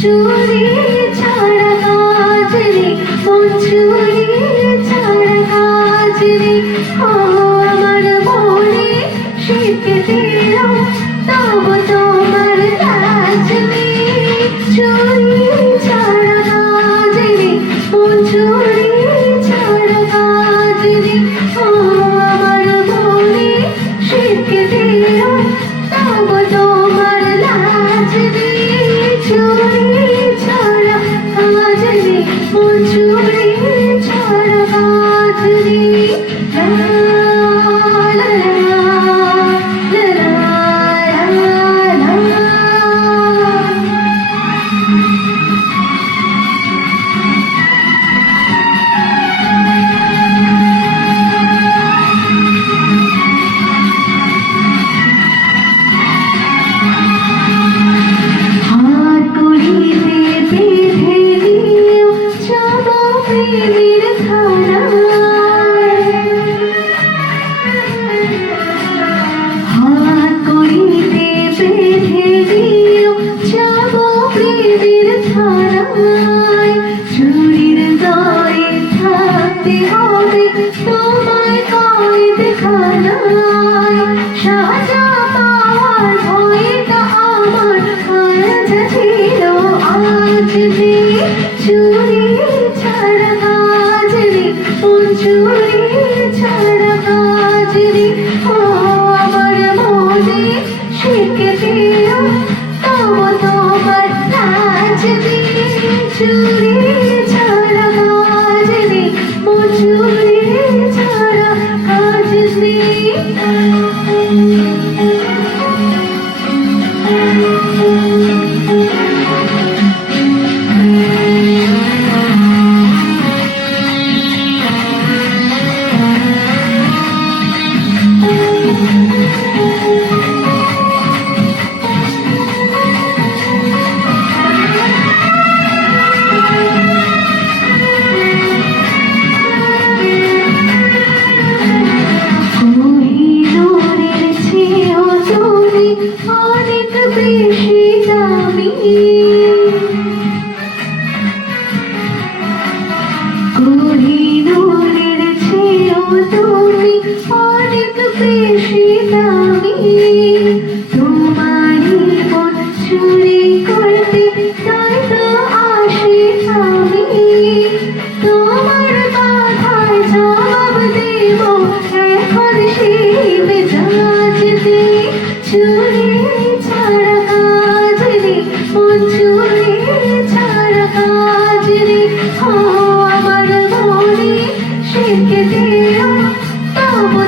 চুরি ছাড়া কাজ নেই, মন চুরি ছাড়া কাজ নেই। ও আমার মনে শিখে দিল তবু তোমার কাজ নেই। চুরি ছাড়া কাজ নেই, মন চুরি ছাড়া কাজ নেই। ও আমার মনে শিখে দিল তবু তোমার লাজ নেই। চুরি ছাড়া কাজ নেই, মন চুরি ছাড়া কাজ নেই। লা লা লা লা লা লা। হাত করিতে বেঁধে দিও যাব প্রেমের ধারায়। হাত করিতে বেঁধে দিও যাব প্রেমের ধারায়। চুরির গায়ে থাকতে হবে তোমায় কয়েদ খানায়। সাজা পাওয়ার ভয়টা আমার আজ ছিল আজ নেই। চুরি ছাড়া কাজ নেই, মন চুরি ছাড়া কাজ নেই। ও আমার মনে শিখে দিও তবু তোমার লাজ নেই। চুরি ছাড়া কাজ নেই, মন চুরি ছাড়া কাজ নেই। কোহিনূরের চেয়েও তুমি অনেক বেশি দামি। কোহিনূরের চেয়েও তুমি অনেক বেশি দামি। তোমারই মন চুরি করতে তাই তো আসি আমি। তোমার কথায় জবাব দেব এখন সেই মেজাজ নেই। চুরি ছাড়া কাজ নেই, মন চুরি ছাড়া কাজ নেই। ও আমার মনে শিখে দিও তবু